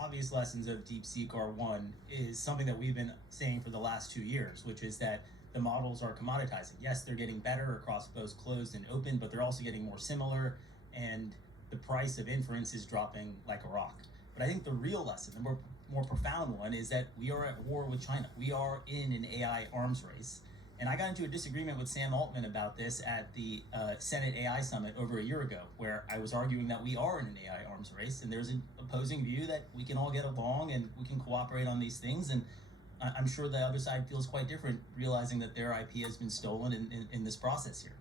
Obvious lessons of DeepSeek R1 is something that we've been saying for the last 2 years, which is that the models are commoditizing. Yes, they're getting better across both closed and open, but they're also getting more similar, and the price of inference is dropping like a rock. But I think the real lesson, the more profound one, is that we are at war with China. We are in an AI arms race. And I got into a disagreement with Sam Altman about this at the Senate AI Summit over a year ago, where I was arguing that we are in an AI arms race, and there's an opposing view that we can all get along and we can cooperate on these things. And I'm sure the other side feels quite different, realizing that their IP has been stolen in this process here.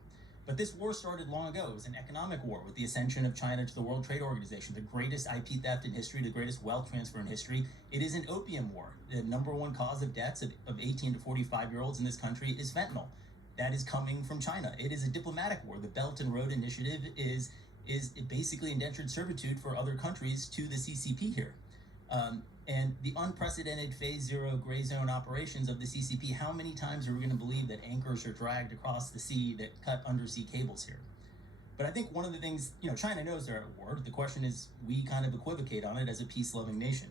But this war started long ago. It was an economic war with the ascension of China to the World Trade Organization, the greatest IP theft in history, the greatest wealth transfer in history. It is an opium war. The number one cause of deaths of 18 to 45-year-olds in this country is fentanyl. That is coming from China. It is a diplomatic war. The Belt and Road Initiative is basically indentured servitude for other countries to the CCP here. And the unprecedented phase zero gray zone operations of the CCP, how many times are we going to believe that anchors are dragged across the sea that cut undersea cables here? But I think one of the things, China knows they're at war. The question is, we kind of equivocate on it as a peace-loving nation.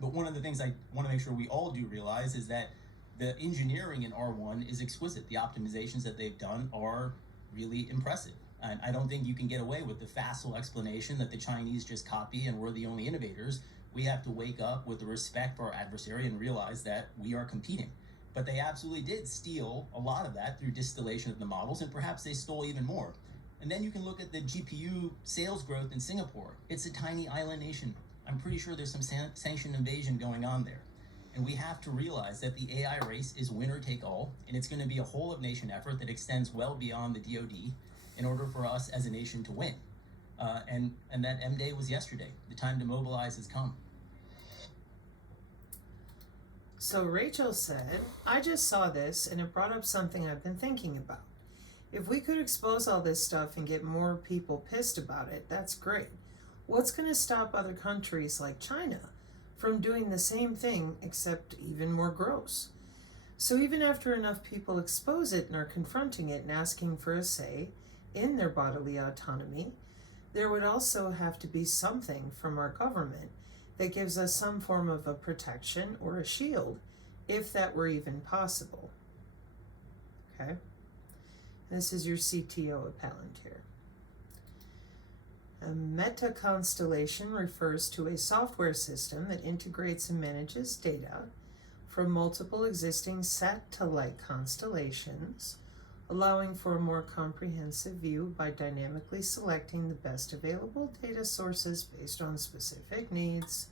But one of the things I want to make sure we all do realize is that the engineering in R1 is exquisite. The optimizations that they've done are really impressive. And I don't think you can get away with the facile explanation that the Chinese just copy and we're the only innovators. We have to wake up with the respect for our adversary and realize that we are competing. But they absolutely did steal a lot of that through distillation of the models, and perhaps they stole even more. And then you can look at the GPU sales growth in Singapore. It's a tiny island nation. I'm pretty sure there's some sanctioned invasion going on there. And we have to realize that the AI race is winner take all, and it's going to be a whole of nation effort that extends well beyond the DoD in order for us as a nation to win. And that M-Day was yesterday. The time to mobilize has come. So Rachel said, I just saw this and it brought up something I've been thinking about. If we could expose all this stuff and get more people pissed about it, that's great. What's going to stop other countries like China from doing the same thing except even more gross? So even after enough people expose it and are confronting it and asking for a say in their bodily autonomy, there would also have to be something from our government that gives us some form of a protection or a shield, if that were even possible. Okay? This is your CTO at Palantir. A meta constellation refers to a software system that integrates and manages data from multiple existing satellite constellations, allowing for a more comprehensive view by dynamically selecting the best available data sources based on specific needs,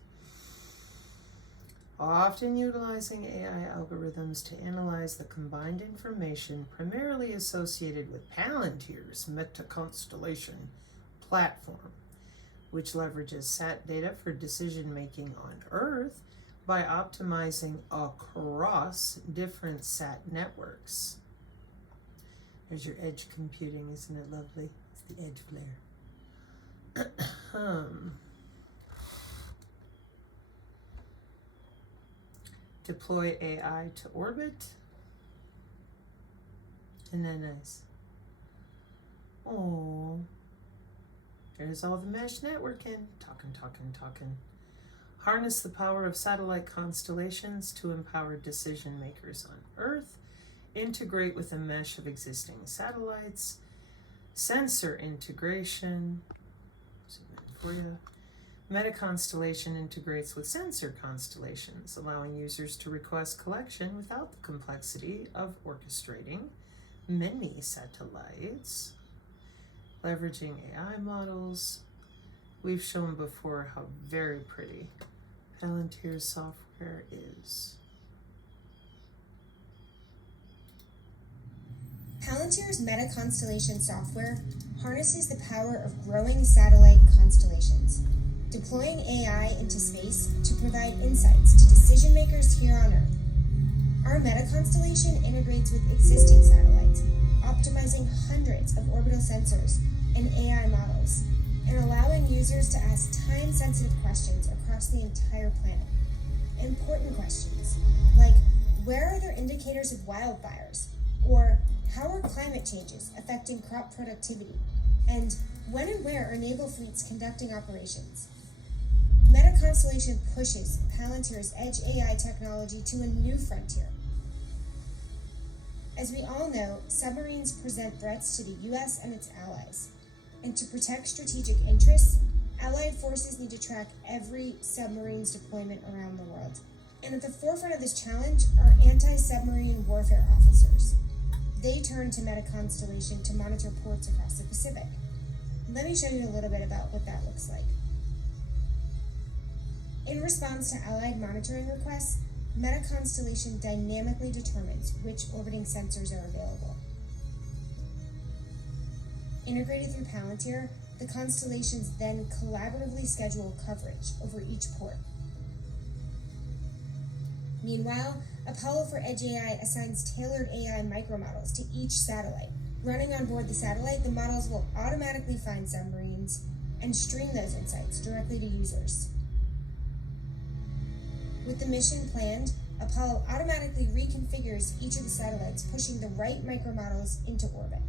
often utilizing AI algorithms to analyze the combined information primarily associated with Palantir's meta-constellation platform, which leverages SAT data for decision-making on Earth by optimizing across different SAT networks. There's your edge computing, isn't it lovely? It's the edge flare. Deploy AI to orbit. Isn't that nice? Oh, there's all the mesh networking. Talking. Harness the power of satellite constellations to empower decision makers on Earth. Integrate with a mesh of existing satellites. Sensor integration. Zoom in for you. Meta-constellation integrates with sensor constellations, allowing users to request collection without the complexity of orchestrating many satellites. Leveraging AI models. We've shown before how very pretty Palantir's software is. Palantir's meta-constellation software harnesses the power of growing satellite constellations, deploying AI into space to provide insights to decision makers here on Earth. Our meta-constellation integrates with existing satellites, optimizing hundreds of orbital sensors and AI models, and allowing users to ask time-sensitive questions across the entire planet. Important questions, like where are there indicators of wildfires? Or how are climate changes affecting crop productivity? And when and where are naval fleets conducting operations? Meta Meta Constellation pushes Palantir's edge AI technology to a new frontier. As we all know, submarines present threats to the US and its allies. And to protect strategic interests, Allied forces need to track every submarine's deployment around the world. And at the forefront of this challenge are anti-submarine warfare officers. They turn to Meta Constellation to monitor ports across the Pacific. Let me show you a little bit about what that looks like. In response to Allied monitoring requests, Meta Constellation dynamically determines which orbiting sensors are available. Integrated through Palantir, the constellations then collaboratively schedule coverage over each port. Meanwhile, Apollo for Edge AI assigns tailored AI micromodels to each satellite. Running on board the satellite, the models will automatically find submarines and stream those insights directly to users. With the mission planned, Apollo automatically reconfigures each of the satellites, pushing the right micromodels into orbit.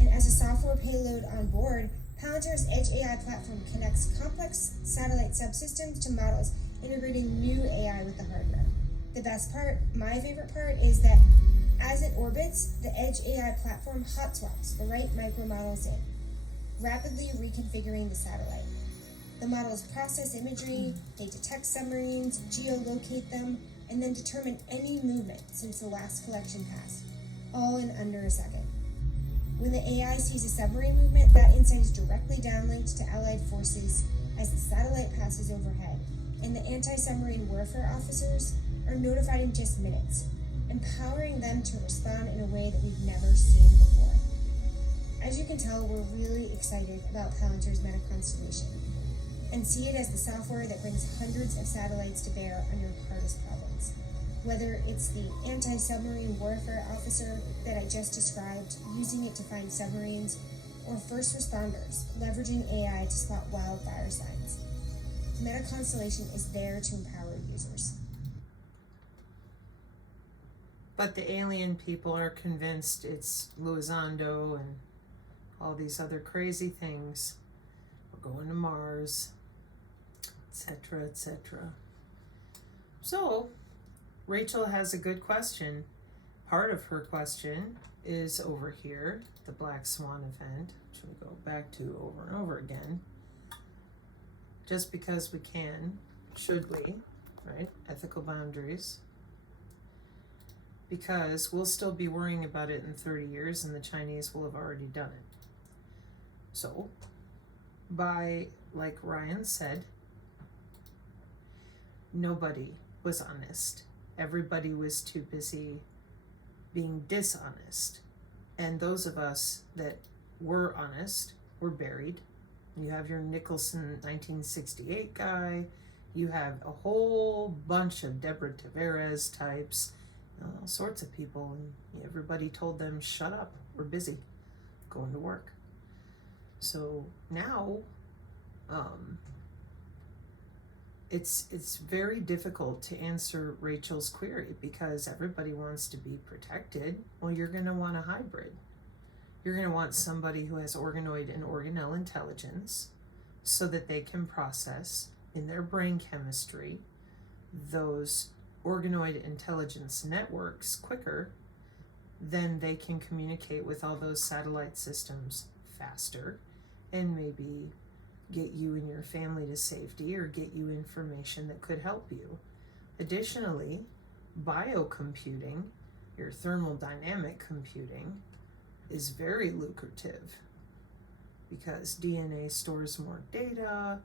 And as a software payload on board, Palantir's Edge AI platform connects complex satellite subsystems to models, integrating new AI with the hardware. The best part, my favorite part, is that as it orbits, the Edge AI platform hot swaps the right micromodels in, rapidly reconfiguring the satellite. The models process imagery, they detect submarines, geolocate them, and then determine any movement since the last collection pass, all in under a second. When the AI sees a submarine movement, that insight is directly downlinked to Allied forces as the satellite passes overhead, and the anti-submarine warfare officers are notified in just minutes, empowering them to respond in a way that we've never seen before. As you can tell, we're really excited about Palantir's Meta Constellation, and see it as the software that brings hundreds of satellites to bear on your hardest problems. Whether it's the anti-submarine warfare officer that I just described, using it to find submarines, or first responders leveraging AI to spot wildfire signs. Meta Constellation is there to empower users. But the alien people are convinced it's Luisando and all these other crazy things. We're going to Mars, etc., etc. So, Rachel has a good question. Part of her question is over here, the Black Swan event, which we go back to over and over again. Just because we can, should we, right? Ethical boundaries. Because we'll still be worrying about it in 30 years and the Chinese will have already done it. So, like Ryan said, nobody was honest. Everybody was too busy being dishonest. And those of us that were honest were buried. You have your Nicholson 1968 guy. You have a whole bunch of Deborah Tavares types, all sorts of people. And everybody told them, shut up, we're busy, going to work. So now, it's very difficult to answer Rachel's query because everybody wants to be protected. Well, you're going to want a hybrid. You're going to want somebody who has organoid and organelle intelligence so that they can process in their brain chemistry those organoid intelligence networks quicker. Then they can communicate with all those satellite systems faster and maybe get you and your family to safety or get you information that could help you. Additionally, biocomputing, your thermodynamic computing, is very lucrative because DNA stores more data,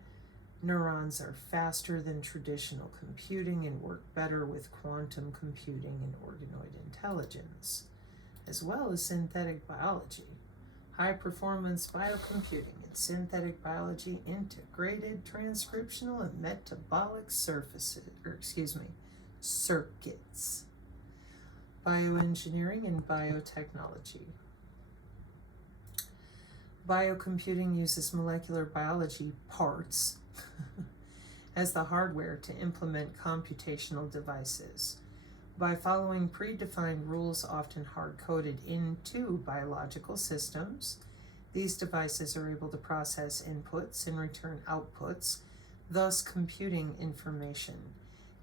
neurons are faster than traditional computing and work better with quantum computing and organoid intelligence, as well as synthetic biology. High performance biocomputing and synthetic biology integrated transcriptional and metabolic circuits. Bioengineering and biotechnology. Biocomputing uses molecular biology parts as the hardware to implement computational devices. By following predefined rules often hard-coded into biological systems, these devices are able to process inputs and return outputs thus computing information.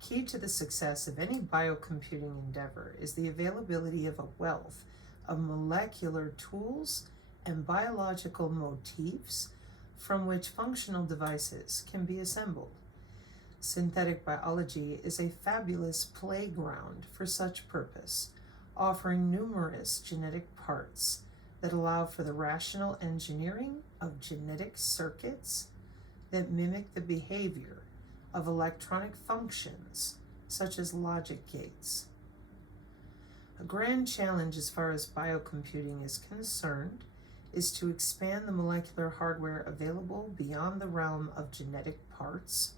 Key to the success of any biocomputing endeavor is the availability of a wealth of molecular tools and biological motifs from which functional devices can be assembled. Synthetic biology is a fabulous playground for such purpose, offering numerous genetic parts that allow for the rational engineering of genetic circuits that mimic the behavior of electronic functions such as logic gates. A grand challenge as far as biocomputing is concerned is to expand the molecular hardware available beyond the realm of genetic parts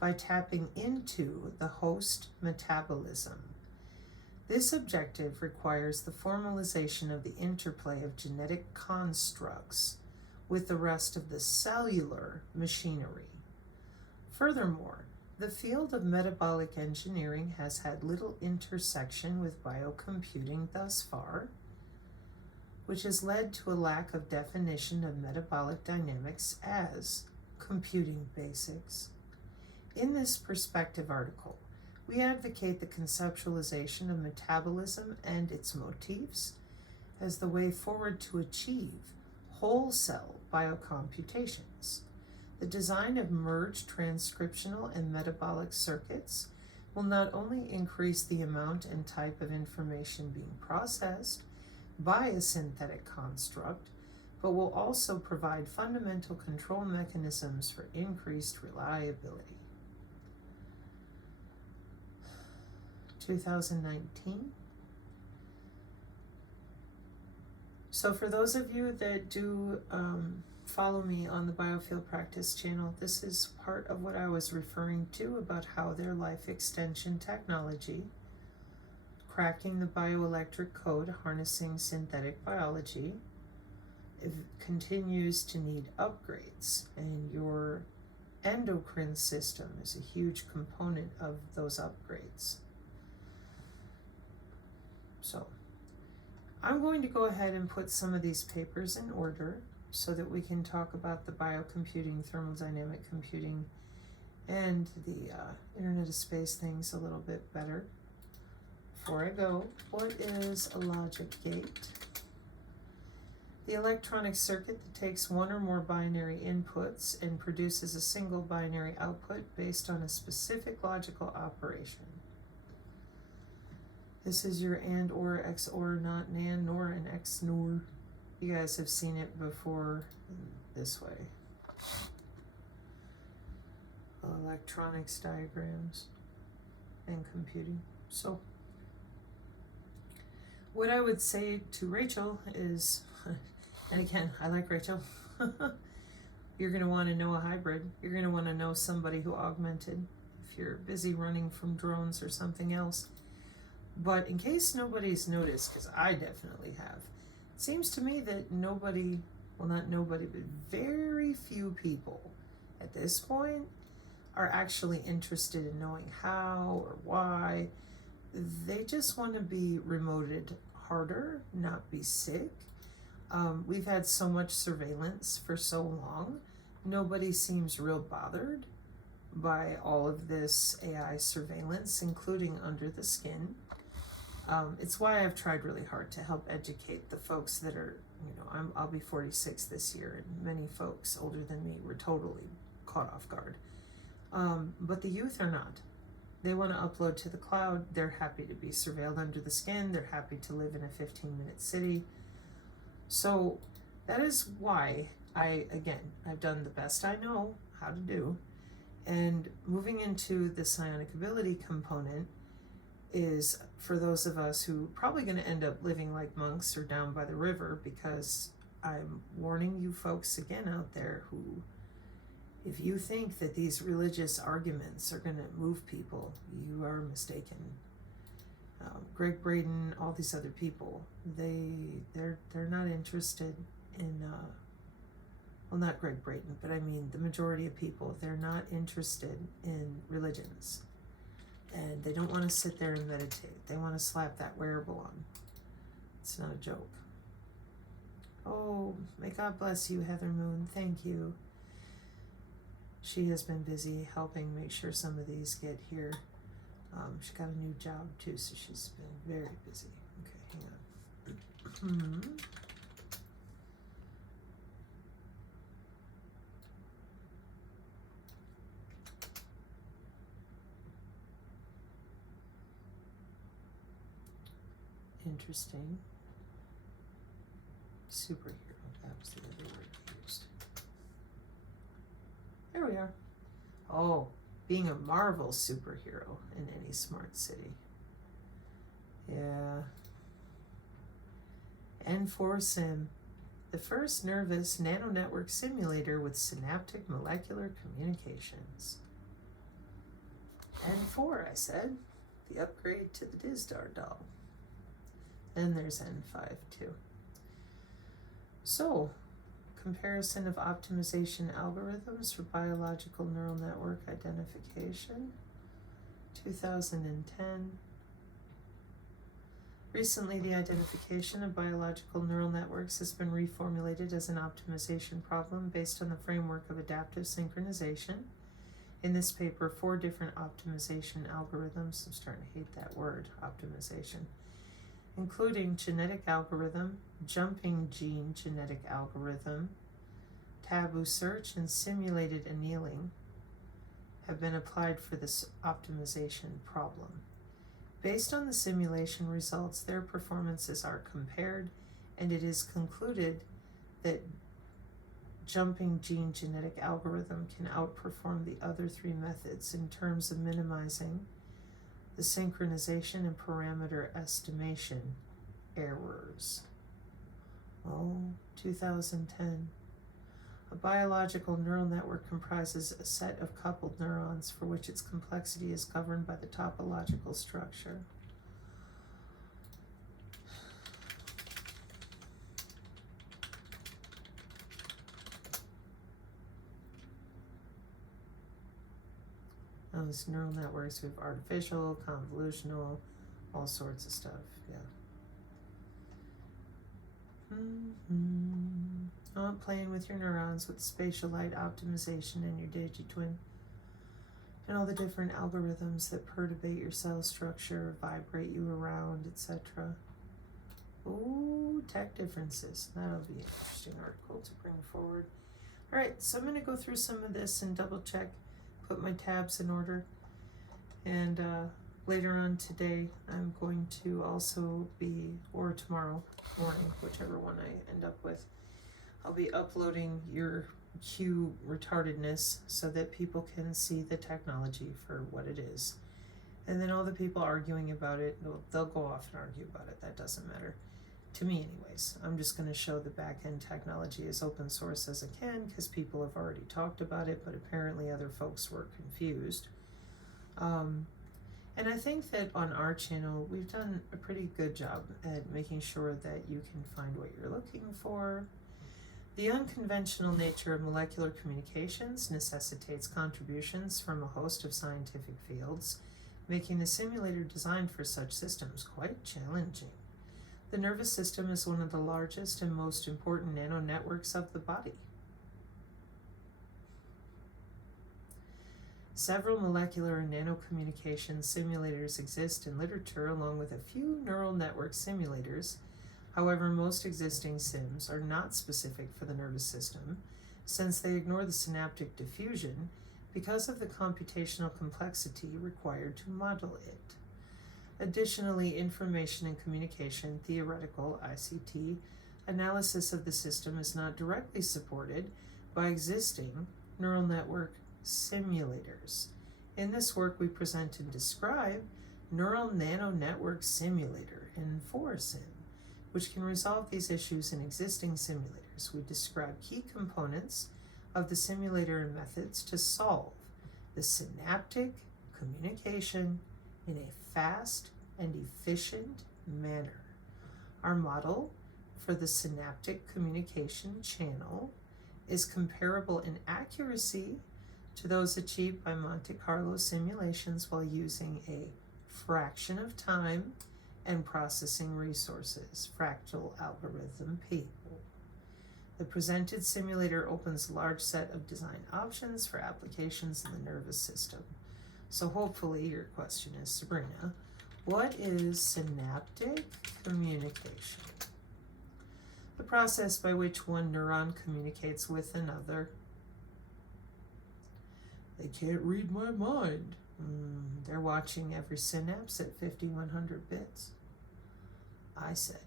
by tapping into the host metabolism. This objective requires the formalization of the interplay of genetic constructs with the rest of the cellular machinery. Furthermore, the field of metabolic engineering has had little intersection with biocomputing thus far, which has led to a lack of definition of metabolic dynamics as computing basics. In this perspective article, we advocate the conceptualization of metabolism and its motifs as the way forward to achieve whole cell biocomputations. The design of merged transcriptional and metabolic circuits will not only increase the amount and type of information being processed by a synthetic construct, but will also provide fundamental control mechanisms for increased reliability. 2019. So for those of you that do follow me on the Biofield Practice channel, this is part of what I was referring to about how their life extension technology, cracking the bioelectric code, harnessing synthetic biology, it continues to need upgrades, and your endocrine system is a huge component of those upgrades. So I'm going to go ahead and put some of these papers in order so that we can talk about the biocomputing, thermodynamic computing, and the Internet of Space things a little bit better. Before I go, what is a logic gate? The electronic circuit that takes one or more binary inputs and produces a single binary output based on a specific logical operation. This is your AND or XOR, not NAND nor an XNOR. You guys have seen it before this way. Electronics diagrams and computing. So what I would say to Rachel is, and again, I like Rachel, you're going to want to know a hybrid. You're going to want to know somebody who augmented if you're busy running from drones or something else. But in case nobody's noticed, because I definitely have, it seems to me that nobody, well, not nobody, but very few people at this point are actually interested in knowing how or why. They just want to be remoted harder, not be sick. We've had so much surveillance for so long. Nobody seems real bothered by all of this AI surveillance, including under the skin. It's why I've tried really hard to help educate the folks that are, I'll be 46 this year, and many folks older than me were totally caught off guard. But the youth are not. They want to upload to the cloud. They're happy to be surveilled under the skin. They're happy to live in a 15-minute city. So that is why I've done the best I know how to do. And moving into the psionic ability component is for those of us who are probably going to end up living like monks or down by the river, because I'm warning you folks again out there who, if you think that these religious arguments are going to move people, you are mistaken. Greg Braden, all these other people, they're not interested in, well, not Greg Braden, but I mean the majority of people, they're not interested in religions. And they don't want to sit there and meditate. They want to slap that wearable on. It's not a joke. Oh, may God bless you, Heather Moon. Thank you. She has been busy helping make sure some of these get here. She got a new job too, so she's been very busy. Okay, hang on. Interesting. Superhero, that was the other word used. There we are. Oh, being a Marvel superhero in any smart city. Yeah. N4 Sim, the first nervous nanonetwork simulator with synaptic molecular communications. N4, I said. The upgrade to the Dizdar doll. Then there's N5 too. So, comparison of optimization algorithms for biological neural network identification, 2010. Recently, the identification of biological neural networks has been reformulated as an optimization problem based on the framework of adaptive synchronization. In this paper, 4 different optimization algorithms, I'm starting to hate that word, optimization, including genetic algorithm, jumping gene genetic algorithm, taboo search, and simulated annealing, have been applied for this optimization problem. Based on the simulation results, their performances are compared, and it is concluded that jumping gene genetic algorithm can outperform the other 3 methods in terms of minimizing the synchronization and parameter estimation errors. Oh, 2010. A biological neural network comprises a set of coupled neurons for which its complexity is governed by the topological structure. Those neural networks, we have artificial, convolutional, all sorts of stuff, yeah. Oh, playing with your neurons with spatial light optimization and your digitwin, and all the different algorithms that perturbate your cell structure, vibrate you around, etc. Ooh, tech differences. That'll be an interesting article to bring forward. All right, so I'm going to go through some of this and double check, put my tabs in order, and later on today I'm going to also be, or tomorrow morning, whichever one I end up with, I'll be uploading your Q retardedness so that people can see the technology for what it is. And then all the people arguing about it, they'll go off and argue about it. That doesn't matter. To me anyways. I'm just going to show the back-end technology as open source as I can because people have already talked about it, but apparently other folks were confused. And I think that on our channel, we've done a pretty good job at making sure that you can find what you're looking for. The unconventional nature of molecular communications necessitates contributions from a host of scientific fields, making the simulator designed for such systems quite challenging. The nervous system is one of the largest and most important nanonetworks of the body. Several molecular and nanocommunication simulators exist in literature along with a few neural network simulators. However, most existing sims are not specific for the nervous system since they ignore the synaptic diffusion because of the computational complexity required to model it. Additionally, information and communication theoretical ICT analysis of the system is not directly supported by existing neural network simulators. In this work, we present and describe Neural Nanonetwork Simulator N4 Sim, which can resolve these issues in existing simulators. We describe key components of the simulator and methods to solve the synaptic communication in a fast and efficient manner. Our model for the synaptic communication channel is comparable in accuracy to those achieved by Monte Carlo simulations while using a fraction of time and processing resources, fractal algorithm people. The presented simulator opens a large set of design options for applications in the nervous system. So hopefully your question is, Sabrina, what is synaptic communication? The process by which one neuron communicates with another. They can't read my mind. They're watching every synapse at 5100 bits. I said.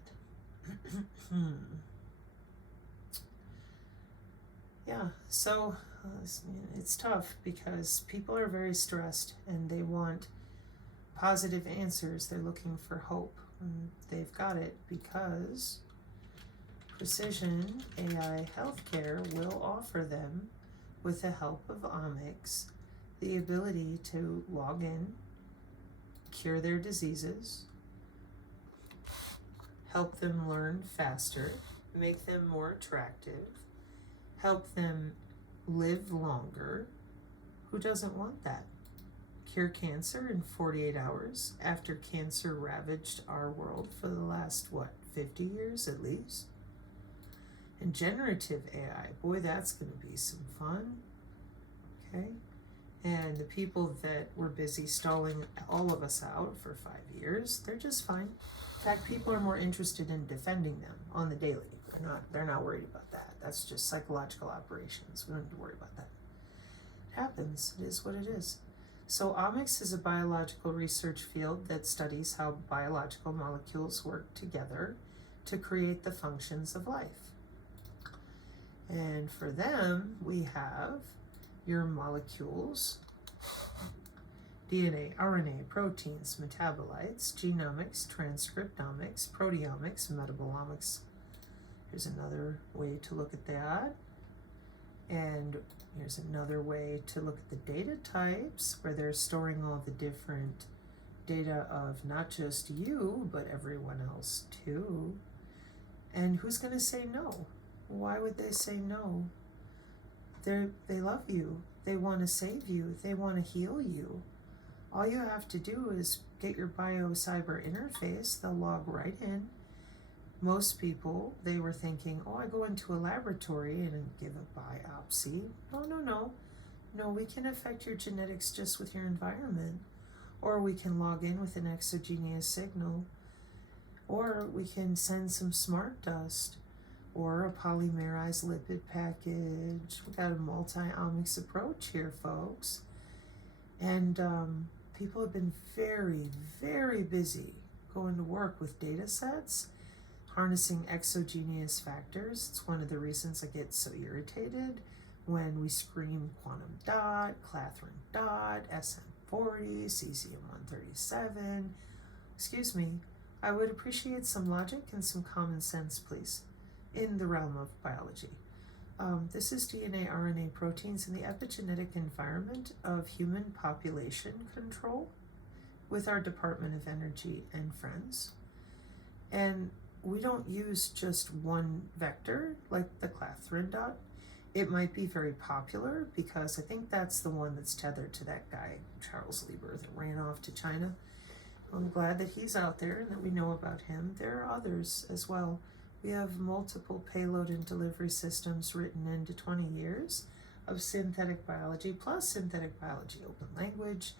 Yeah, so it's tough because people are very stressed and they want positive answers. They're looking for hope. They've got it because Precision AI Healthcare will offer them, with the help of omics, the ability to log in, cure their diseases, help them learn faster, make them more attractive, help them live longer. Who doesn't want that? Cure cancer in 48 hours after cancer ravaged our world for the last, 50 years at least? And generative AI, boy, that's going to be some fun. Okay? And the people that were busy stalling all of us out for 5 years, they're just fine. In fact, people are more interested in defending them on the daily. They're not worried about that. That's just psychological operations. We don't need to worry about that. It happens. It is what it is. So omics is a biological research field that studies how biological molecules work together to create the functions of life. And for them, we have your molecules, DNA, RNA, proteins, metabolites, genomics, transcriptomics, proteomics, metabolomics. Here's another way to look at that. And here's another way to look at the data types, where they're storing all the different data of not just you, but everyone else too. And who's going to say no? Why would they say no? They love you. They want to save you. They want to heal you. All you have to do is get your bio-cyber interface. They'll log right in. Most people, they were thinking, I go into a laboratory and give a biopsy. No, we can affect your genetics just with your environment. Or we can log in with an exogenous signal. Or we can send some smart dust. Or a polymerized lipid package. We've got a multi-omics approach here, folks. And people have been very, very busy going to work with data sets, harnessing exogenous factors. It's one of the reasons I get so irritated when we scream quantum dot, clathrin dot, SM40, cesium-137. Excuse me, I would appreciate some logic and some common sense, please, in the realm of biology. This is DNA, RNA, proteins in the epigenetic environment of human population control with our Department of Energy and friends. And we don't use just one vector like the clathrin dot. It might be very popular because I think that's the one that's tethered to that guy, Charles Lieber, that ran off to China. I'm glad that he's out there and that we know about him. There are others as well. We have multiple payload and delivery systems written into 20 years of synthetic biology, plus synthetic biology open language,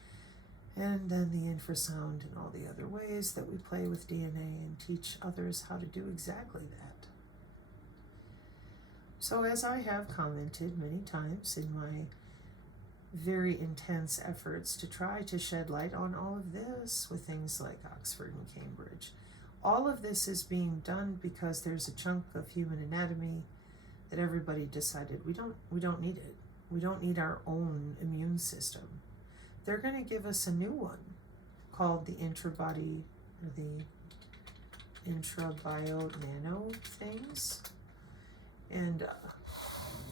and then the infrasound and all the other ways that we play with DNA and teach others how to do exactly that. So as I have commented many times in my very intense efforts to try to shed light on all of this with things like Oxford and Cambridge, all of this is being done because there's a chunk of human anatomy that everybody decided we don't need it. We don't need our own immune system. They're going to give us a new one called the intrabody, the intrabio nano things. And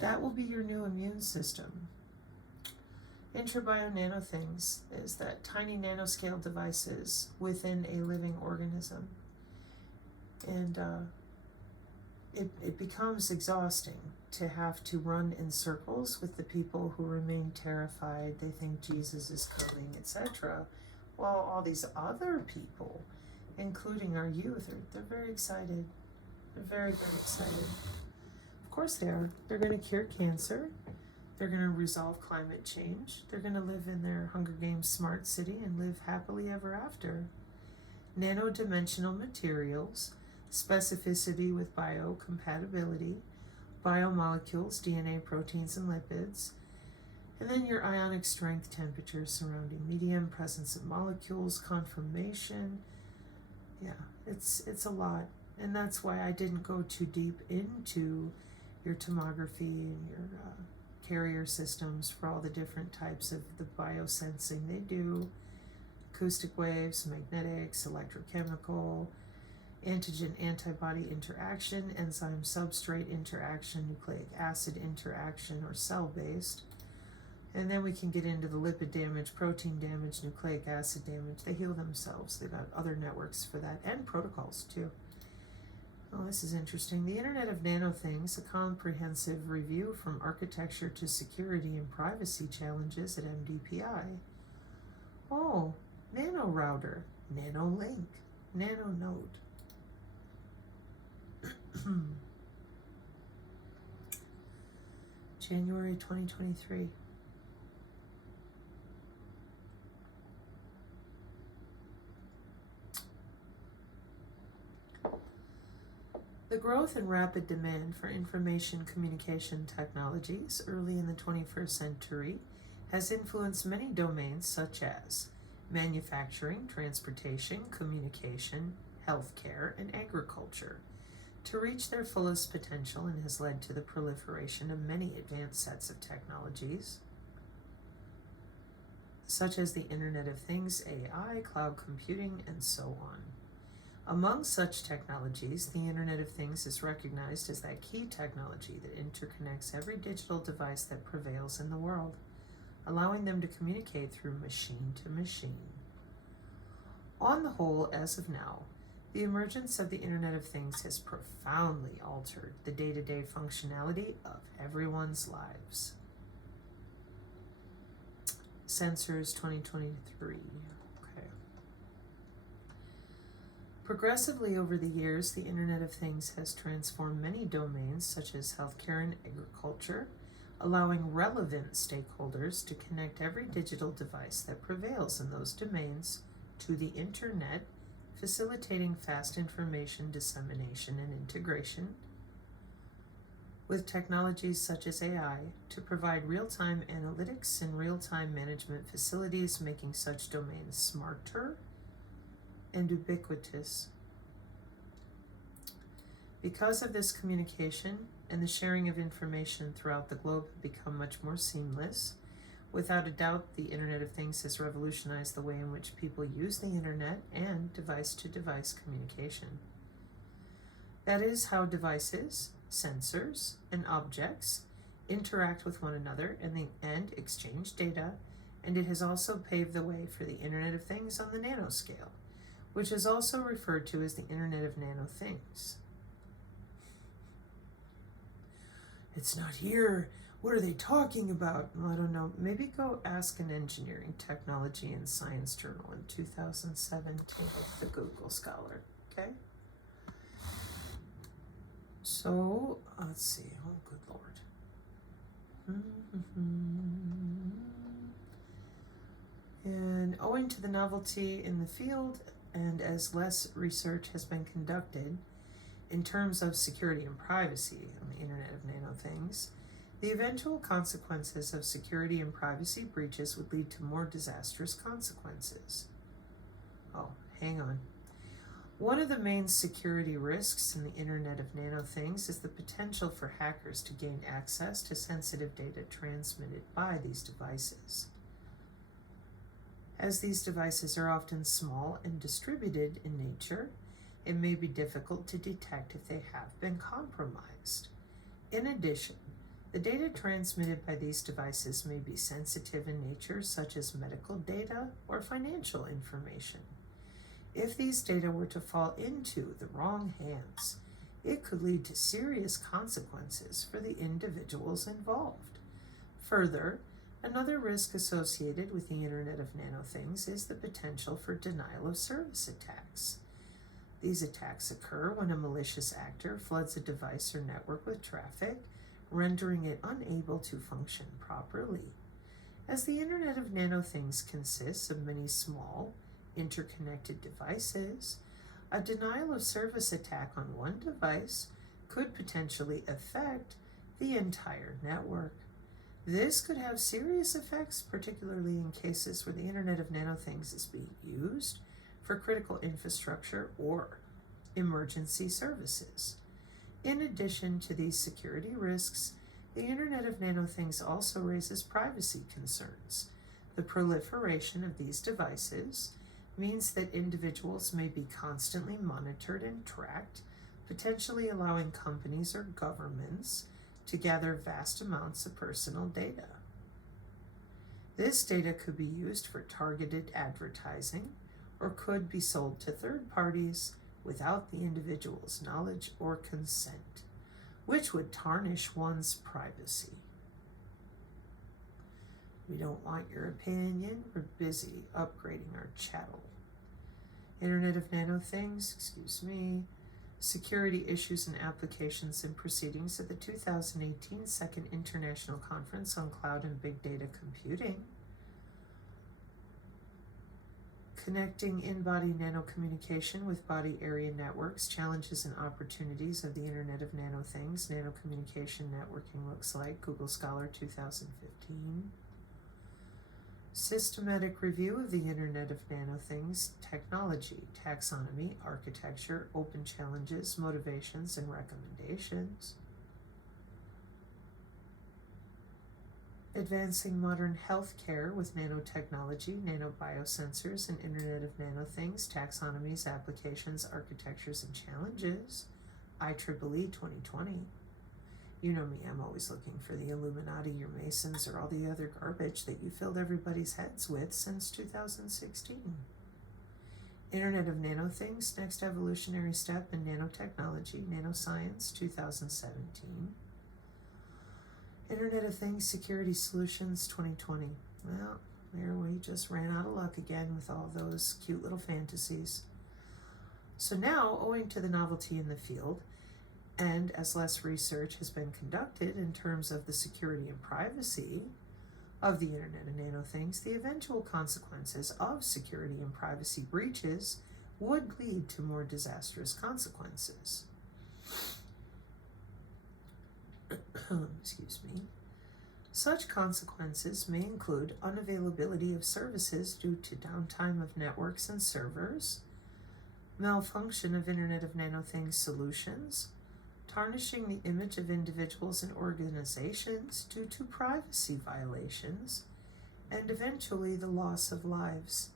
that will be your new immune system. Intrabio nano things is that tiny nanoscale devices within a living organism. And it becomes exhausting to have to run in circles with the people who remain terrified, they think Jesus is coming, etc. While all these other people, including our youth, they're very excited. They're very, very excited. Of course they are. They're going to cure cancer. They're going to resolve climate change. They're going to live in their Hunger Games smart city and live happily ever after. Nano-dimensional materials, specificity with biocompatibility, biomolecules, DNA, proteins, and lipids, and then your ionic strength, temperature, surrounding medium, presence of molecules, conformation. Yeah, it's a lot. And that's why I didn't go too deep into your tomography and your carrier systems for all the different types of the biosensing they do. Acoustic waves, magnetics, electrochemical, antigen-antibody interaction, enzyme-substrate interaction, nucleic acid interaction, or cell-based. And then we can get into the lipid damage, protein damage, nucleic acid damage. They heal themselves. They've got other networks for that, and protocols too. Oh, this is interesting. The Internet of Nano Things, a comprehensive review from architecture to security and privacy challenges at MDPI. Oh, Nano Router, Nano Link, Nano Node. January 2023. The growth and rapid demand for information communication technologies early in the 21st century has influenced many domains such as manufacturing, transportation, communication, healthcare, and agriculture to reach their fullest potential, and has led to the proliferation of many advanced sets of technologies such as the Internet of Things, AI, cloud computing, and so on. Among such technologies, the Internet of Things is recognized as that key technology that interconnects every digital device that prevails in the world, allowing them to communicate through machine to machine. On the whole, as of now, the emergence of the Internet of Things has profoundly altered the day-to-day functionality of everyone's lives. Sensors 2023. Progressively over the years, the Internet of Things has transformed many domains such as healthcare and agriculture, allowing relevant stakeholders to connect every digital device that prevails in those domains to the Internet, facilitating fast information dissemination and integration with technologies such as AI to provide real-time analytics and real-time management facilities, making such domains smarter and ubiquitous. Because of this, communication and the sharing of information throughout the globe have become much more seamless. Without a doubt, the Internet of Things has revolutionized the way in which people use the Internet and device-to-device communication. That is how devices, sensors, and objects interact with one another and exchange data, and it has also paved the way for the Internet of Things on the nanoscale, which is also referred to as the Internet of Nano Things. It's not here. What are they talking about? Well, I don't know. Maybe go ask an engineering, technology, and science journal in 2017 with the Google Scholar, okay? So, let's see. Oh, good Lord. And owing to the novelty in the field, and as less research has been conducted in terms of security and privacy on the Internet of Nano Things, the eventual consequences of security and privacy breaches would lead to more disastrous consequences. Oh, hang on. One of the main security risks in the Internet of Nano Things is the potential for hackers to gain access to sensitive data transmitted by these devices. As these devices are often small and distributed in nature, it may be difficult to detect if they have been compromised. In addition, the data transmitted by these devices may be sensitive in nature, such as medical data or financial information. If these data were to fall into the wrong hands, it could lead to serious consequences for the individuals involved. Further, another risk associated with the Internet of Nano Things is the potential for denial of service attacks. These attacks occur when a malicious actor floods a device or network with traffic, rendering it unable to function properly. As the Internet of Things consists of many small, interconnected devices, a denial of service attack on one device could potentially affect the entire network. This could have serious effects, particularly in cases where the Internet of Things is being used for critical infrastructure or emergency services. In addition to these security risks, the Internet of Things also raises privacy concerns. The proliferation of these devices means that individuals may be constantly monitored and tracked, potentially allowing companies or governments to gather vast amounts of personal data. This data could be used for targeted advertising or could be sold to third parties without the individual's knowledge or consent, which would tarnish one's privacy. We don't want your opinion. We're busy upgrading our chattel. Internet of Things, security issues and applications and proceedings at the 2018 Second International Conference on Cloud and Big Data Computing. Connecting in-body nanocommunication with body area networks, challenges and opportunities of the Internet of Things, nanocommunication networking looks like, Google Scholar 2015. Systematic review of the Internet of Things, technology, taxonomy, architecture, open challenges, motivations, and recommendations. Advancing modern healthcare with nanotechnology, nanobiosensors, and Internet of Things, taxonomies, applications, architectures, and challenges, IEEE 2020. You know me, I'm always looking for the Illuminati, your Masons, or all the other garbage that you filled everybody's heads with since 2016. Internet of Things, next evolutionary step in nanotechnology, nanoscience, 2017. Internet of Things, security solutions, 2020. Well, there we just ran out of luck again with all those cute little fantasies. So now, owing to the novelty in the field, and as less research has been conducted in terms of the security and privacy of the Internet of Things, the eventual consequences of security and privacy breaches would lead to more disastrous consequences. Excuse me. Such consequences may include unavailability of services due to downtime of networks and servers, malfunction of Internet of Things solutions, tarnishing the image of individuals and organizations due to privacy violations, and eventually the loss of lives.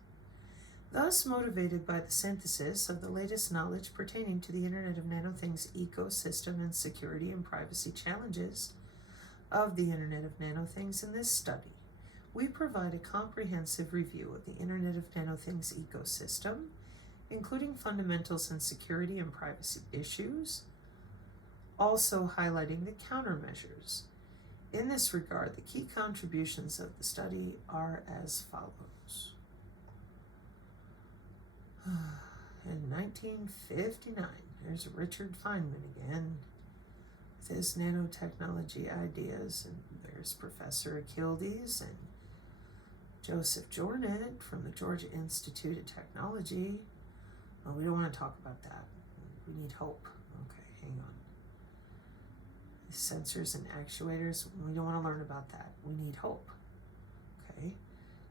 Thus, motivated by the synthesis of the latest knowledge pertaining to the Internet of Things ecosystem and security and privacy challenges of the Internet of Things in this study, we provide a comprehensive review of the Internet of Things ecosystem, including fundamentals in security and privacy issues, also highlighting the countermeasures. In this regard, the key contributions of the study are as follows. In 1959, there's Richard Feynman again with his nanotechnology ideas, and there's Professor Achildes and Joseph Jornet from the Georgia Institute of Technology. Oh, we don't want to talk about that. We need hope. Okay, hang on. Sensors and actuators, we don't want to learn about that. We need hope. Okay.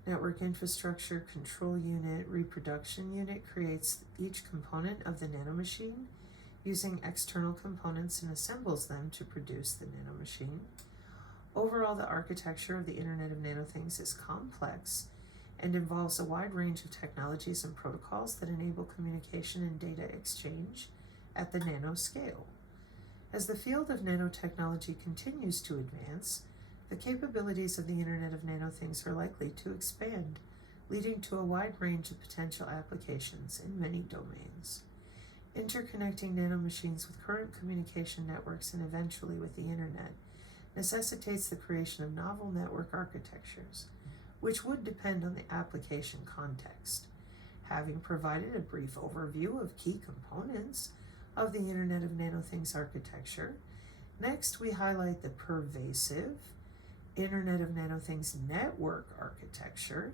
Network infrastructure, control unit, reproduction unit creates each component of the nanomachine using external components and assembles them to produce the nanomachine. Overall, the architecture of the Internet of Things is complex and involves a wide range of technologies and protocols that enable communication and data exchange at the nanoscale. As the field of nanotechnology continues to advance, the capabilities of the Internet of Things are likely to expand, leading to a wide range of potential applications in many domains. Interconnecting nanomachines with current communication networks and eventually with the Internet necessitates the creation of novel network architectures, which would depend on the application context. Having provided a brief overview of key components of the Internet of Nanothings architecture, next we highlight the pervasive Internet of Nanothings network architecture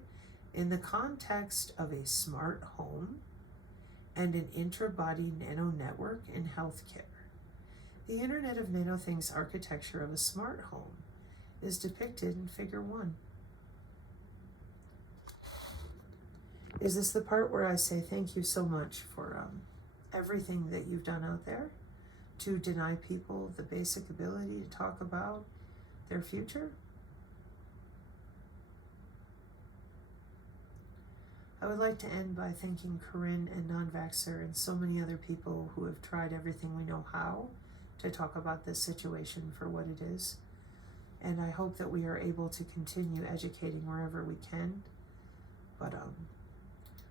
in the context of a smart home and an intra-body nano network in healthcare. The Internet of Nanothings architecture of a smart home is depicted in Figure 1. Is this the part where I say thank you so much for everything that you've done out there to deny people the basic ability to talk about their future? I would like to end by thanking Corinne and Non-Vaxxer and so many other people who have tried everything we know how to talk about this situation for what it is. And I hope that we are able to continue educating wherever we can. But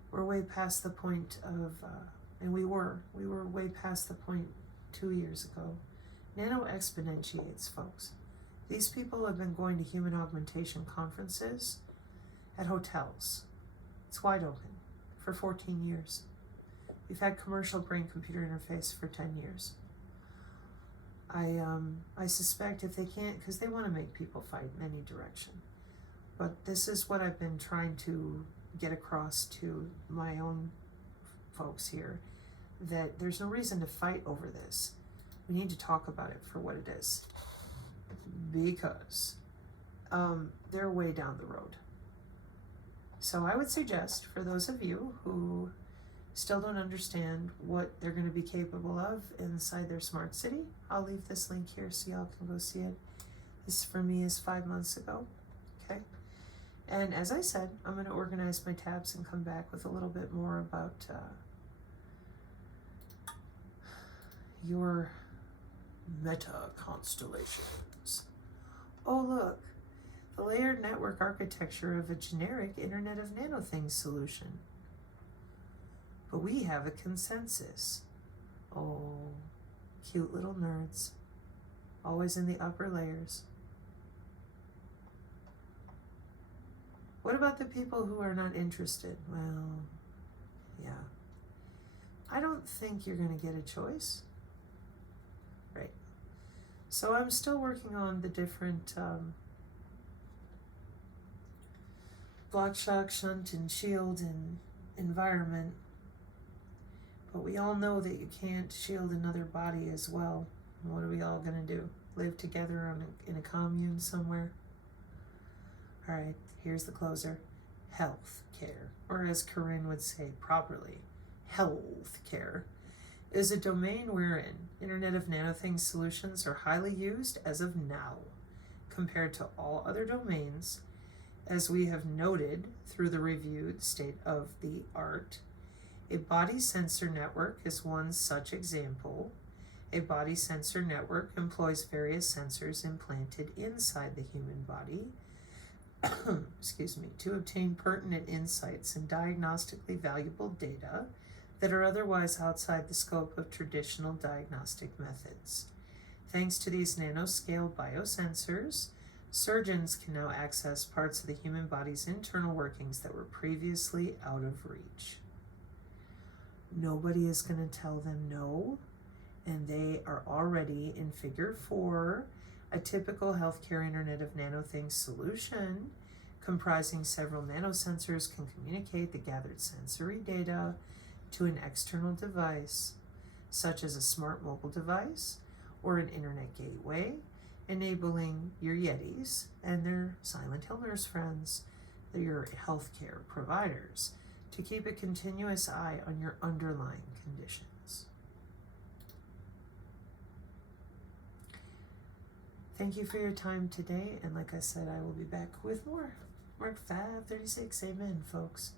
we're way past the point of, and we were way past the point 2 years ago. Nano exponentiates, folks. These people have been going to human augmentation conferences at hotels. It's wide open for 14 years. We've had commercial brain-computer interface for 10 years. I suspect if they can't, because they want to make people fight in any direction. But this is what I've been trying to get across to my own folks here, that there's no reason to fight over this. We need to talk about it for what it is, because they're way down the road. So I would suggest for those of you who still don't understand what they're going to be capable of inside their smart city, I'll leave this link here so y'all can go see it. This for me is 5 months ago, okay? And as I said, I'm going to organize my tabs and come back with a little bit more about your meta constellations. Oh, look, the layered network architecture of a generic Internet of Nanothings solution. But we have a consensus. Oh, cute little nerds, always in the upper layers. What about the people who are not interested? Well, yeah. I don't think you're going to get a choice. Right. So I'm still working on the different block, shock, shunt, and shield and environment. But we all know that you can't shield another body as well. What are we all going to do? Live together in a commune somewhere? All right, here's the closer. Health care, or as Corinne would say properly, health care, is a domain wherein Internet of Nanothings solutions are highly used as of now, compared to all other domains, as we have noted through the reviewed state of the art. A body sensor network is one such example. A body sensor network employs various sensors implanted inside the human body to obtain pertinent insights and diagnostically valuable data that are otherwise outside the scope of traditional diagnostic methods. Thanks to these nanoscale biosensors, surgeons can now access parts of the human body's internal workings that were previously out of reach. Nobody is going to tell them no, and they are already in Figure 4, a typical healthcare Internet of Nanothings solution comprising several nanosensors can communicate the gathered sensory data to an external device, such as a smart mobile device or an internet gateway, enabling your Yetis and their Silent Hill nurse friends, your healthcare providers, to keep a continuous eye on your underlying conditions. Thank you for your time today, and like I said, I will be back with more. Mark 536, amen, folks.